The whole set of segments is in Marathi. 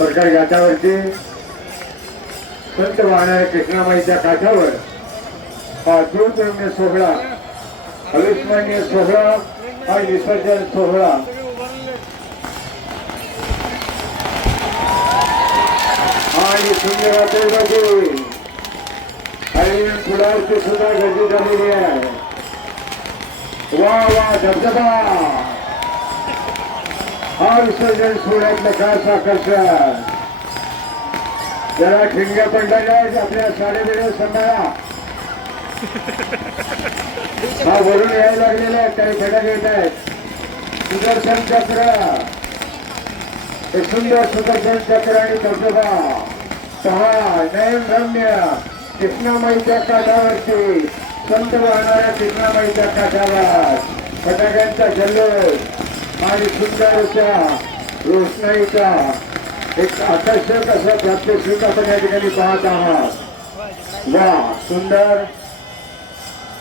सरकारी घाटावरती संत वाहणाऱ्या कृष्णामाईच्या काठावर हा दूरदृश्य सोहळा, अविस्मरणीय सोहळा आणि विसर्जन सोहळा आणि सुंदर अतिर्वादी आणि पुढारची सुद्धा गर्दी झालेली आहे. वा वा धबधबा हा विसर्जन सोहळ्यातलं खास आकर्षण. जरा ठिणग्या पडलेल्या आहेत आपल्या साडेबिडे सांभाळा. हा वरून यायला लागलेला आहे, काही फटक येत आहेत. सुदर्शन चक्र, एक सुंदर सुदर्शन चक्र आणि धबधबा पहा. नयन रम्य कृष्णामाईच्या काठावरती संत वाहणाऱ्या कृष्णामाईच्या काठावर फटाक्यांचा जल्लोष आणि सुंदर अशा रोषणाईचा एक आकर्षक असं प्रात्यक्षिक आपण या ठिकाणी पाहत आहात. वा सुंदर.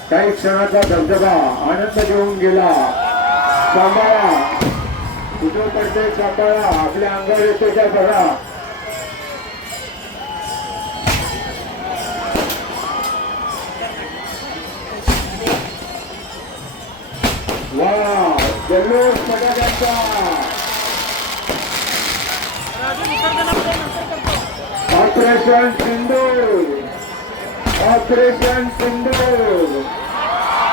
काही क्षणाचा धबधबा आनंद घेऊन गेला. सांभाळा, कुठं पडते सांभाळा, आपल्या अंगावर येतो त्या बघा. वा जल्लोष फटाक्यांचा. ऑपरेशन सिंधूर, ऑपरेशन सिंधूर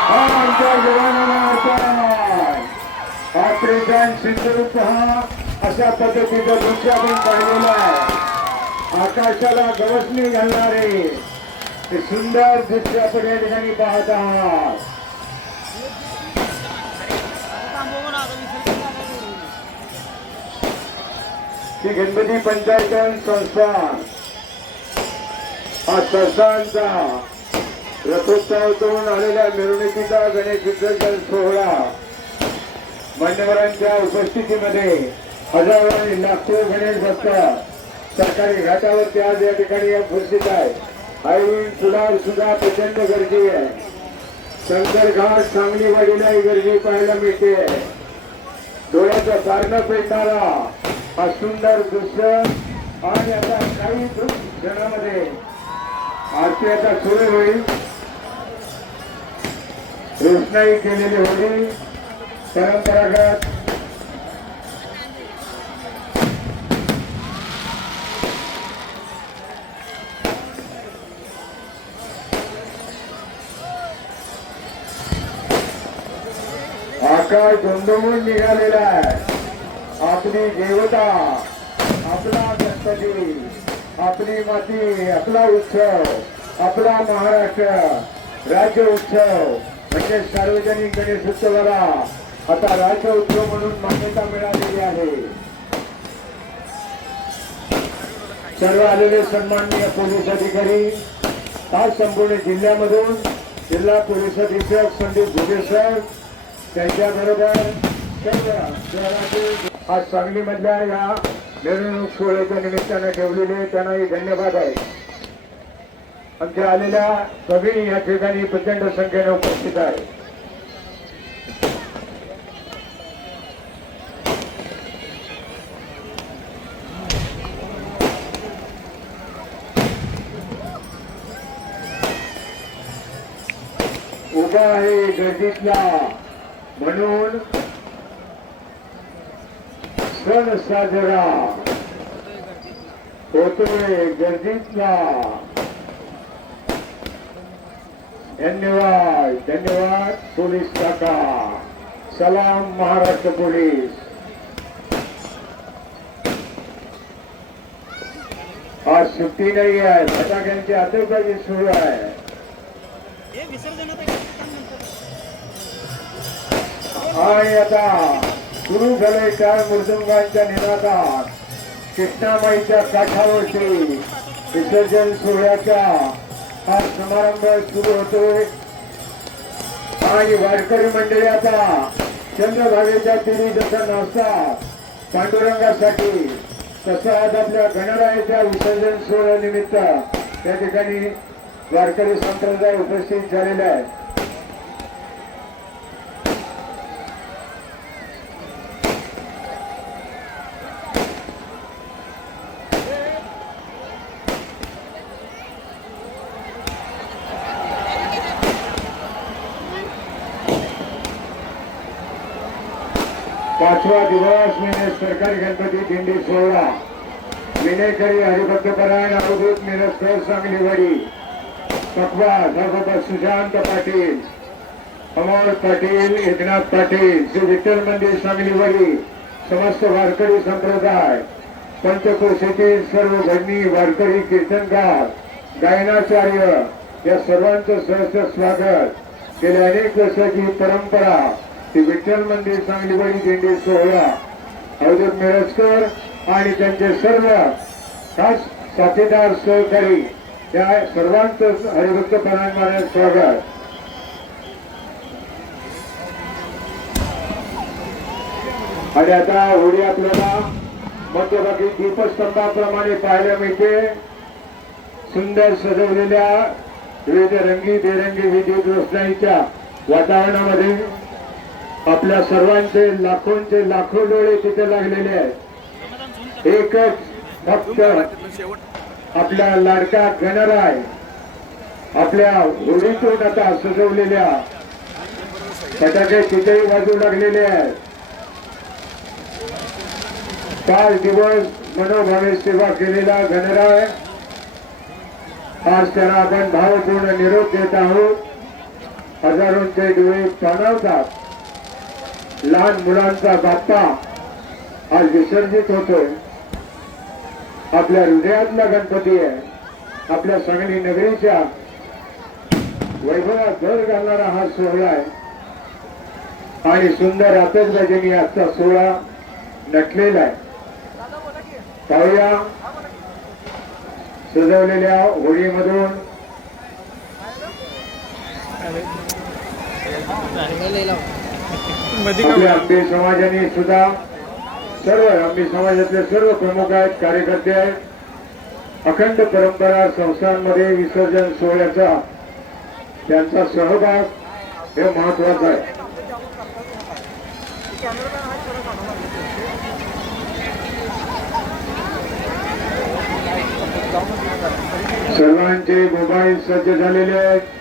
हा आमच्या जवानांना अर्पण. ऑपरेशन सिंधूर पहा, अशा पद्धतीचं दृश्य आपण पाहिलेलं आहे. आकाशाला गवसणी घालणारे ते सुंदर दृश्य आपण या ठिकाणी पाहत आहात. श्री गणपती पंचायत संस्थान हा संस्थांचा रथोत्सवातून आलेल्या मिरवणुकीचा गणेश विसर्जन सोहळा मान्यवरांच्या उपस्थितीमध्ये हजारो आणि लाखो गणेश भक्त सरकारी घाटावरती आज या ठिकाणी उपस्थित आहे. ऐन सुधार सुद्धा प्रचंड गर्दी आहे. शंकर घाट सांगली वाडीलाही गर्दी पाहायला मिळते. डोळ्याचा सारखा पेटणारा हा सुंदर दृश्य आणि आता काही क्षणामध्ये आरती आता सुरू होईल. रोषणाई केलेली होती परंपरागत. आकाश धुंदमून निघालेला आहे. आपली देवता, आपला गणपती, आपली माती, आपला उत्सव, आपला महाराष्ट्र राज्य उत्सव म्हणजे सार्वजनिक गणेश उत्सवाला आता राज्य उत्सव म्हणून मान्यता मिळालेली आहे. सर्व आलेले सन्माननीय पोलीस अधिकारी आज संपूर्ण जिल्ह्यामधून जिल्हा पोलीस अधीक्षक संदीप घुगे सर त्यांच्याबरोबर आज सांगलीमधल्या या मिरवणूक सोहळ्याच्या निमित्तानं ठेवलेले त्यांनाही धन्यवाद आहे. आमच्या आलेल्या भगिनी या ठिकाणी प्रचंड संख्येने उपस्थित आहे. उभा आहे गर्दीतला म्हणून सण साजरा होतोय गर्दीतला. धन्यवाद, धन्यवाद पोलीस काका. सलाम महाराष्ट्र पोलीस. आज सुट्टी नाही आहे. फटाक्यांची आतषबाजी सुरू आहे. आणि आता सुरू झाले चार मृदुंगांच्या निनादात कृष्णामाईच्या काठावरती विसर्जन सोहळ्याचा हा समारंभ सुरू होतोय. आणि वारकरी मंडळी आता चंद्रभागेच्या तिरी जसा नाचतात पांडुरंगासाठी तसं आज आपल्या गणरायाच्या विसर्जन सोहळ्यानिमित्त त्या ठिकाणी वारकरी संप्रदाय उपस्थित झालेला आहे. 5वा दिवस म्हणजे सरकारी गणपती दिंडी सोहळा विनेकरी हरिभक्तपरायण अवधूत मिरजकर सांगलीवाडी तक्वा सभापती सुशांत पाटील अमोल पाटील एकनाथ पाटील श्री विठ्ठल मंदिर सांगलीवाडी समस्त वारकरी संप्रदाय पंचक्रोशीतील सर्व भजनी वारकरी कीर्तनकार गायनाचार्य या सर्वांचं सहर्ष स्वागत गेल्या अनेक वर्षाची परंपरा ती विठ्ठल मंदिर सांगलीवाडी दिंडी सोहळा अवधूत मिरजकर आणि त्यांचे सर्व खास साथीदार सहकारी या सर्वांचं हरिभक्त परायण स्वागत. आणि आता होळी आपल्याला मध्यभागी दीपस्तंभाप्रमाणे पाहायला मिळते. सुंदर सजवलेल्या विविध रंगी बेरंगी विद्युत रोषणाईच्या वातावरणामध्ये आपल्या सर्वांचे लाखोंचे लाखो डोळे तिथे लागलेले आहेत. एकच फक्त आपला लाडका गणराय आपल्या होळीतून आता सजवलेल्या फटाके तिथेही वाजू लागलेले आहेत. 5 दिवस मनोभावे सेवा केलेला गणराय आज त्यांना आपण भावपूर्ण निरोप देत आहोत. हजारोंचे डोळे पाणावतात. लहान मुलांचा बाप्पा आज विसर्जित होतोय. आपल्या हृदयातला गणपती आहे. आपल्या सांगली नगरीच्या वैभवात भर घालणारा हा सोहळा आहे. आणि सुंदर आतषबाजीने आजचा सोहळा नटलेला आहे. पाहूया सजवलेल्या होळीमधून आपल्या आंबे समाजाने सुद्धा सर्व आंबे समाजातले सर्व प्रमुख आहेत, कार्यकर्ते आहेत. अखंड परंपरा संस्थांमध्ये विसर्जन सोहळ्याचा त्यांचा सहभाग हे महत्वाचा आहे. सर्वांचे मोबाईल सज्ज झालेले आहेत.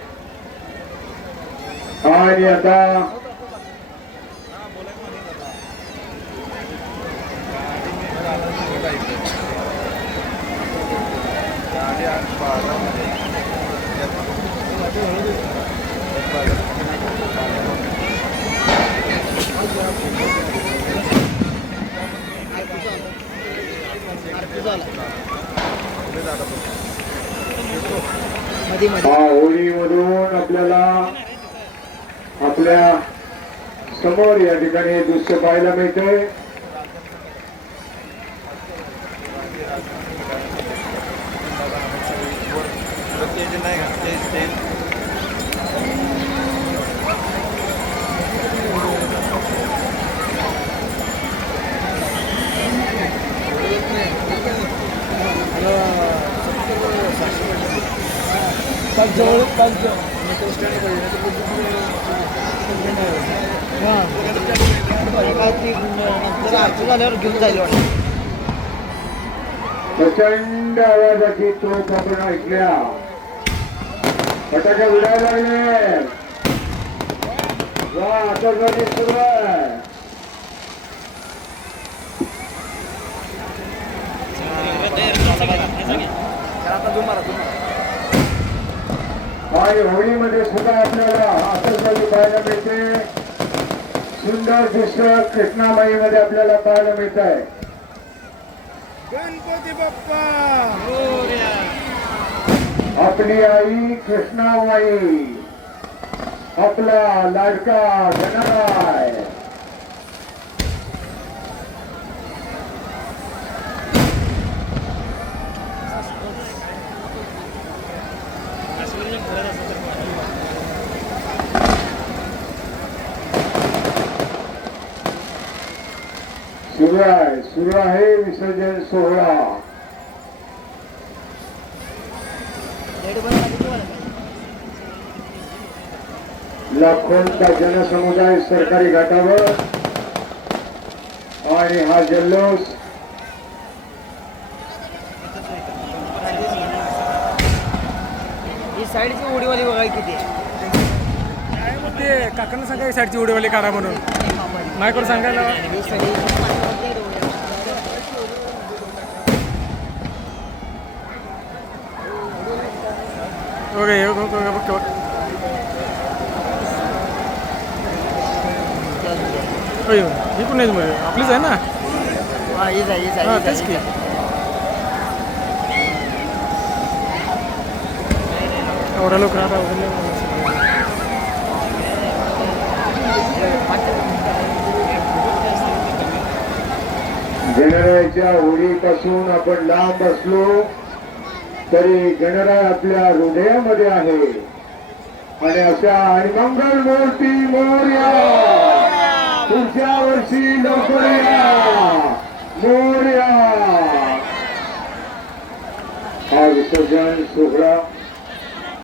आणि आता होळीमधून आपल्याला आपल्या समोर या ठिकाणी दृश्य पाहायला मिळते. प्रचंड आवाजाची तोफ आपण ऐकल्या. फटाके उडायला लागले. वा आतषबाजी सुरू आहे. आणि होळीमध्ये सुद्धा आपल्याला आतषबाजी पाहायला मिळते. सुंदर दृश्य कृष्णाबाईमध्ये आपल्याला पाहायला मिळत आहे. गणपती बाप्पा आपली आई कृष्णाबाई आपला लाडका गणराय सुरू आहे विसर्जन सोहळा. लाखोंचा जनसमुदाय सरकारी घाटावर आणि हा जल्लोष ही साईडची उडीवाली बघा किती आहे. काकांना सांगा साईडची उडीवाली काढा म्हणून. मायकोर सांगायला ओके ओके ही पण नाही आपलीच आहे ना हां तेच की एवढ्या लोक राहता गणरायाच्या होळीपासून आपण लांब असलो तरी गणराय आपल्या हृदयामध्ये आहे आणि अशा आणि मंगल मूर्ती मोरया पुढच्या वर्षी लवकर या मोरया हा विसर्जन सोहळा